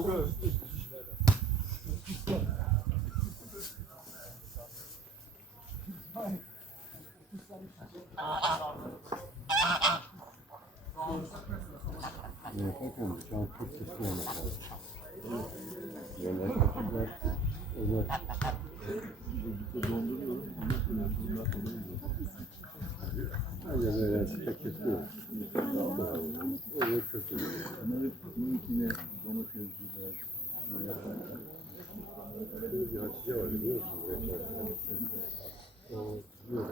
Bakın can çok sesli olmak lazım. Böyle kötüler olur. Hayır böyle sıcak kesiyor. Öyle kötü. Bununkine domatesciler. Bir Hatice var biliyor musun? O diyor.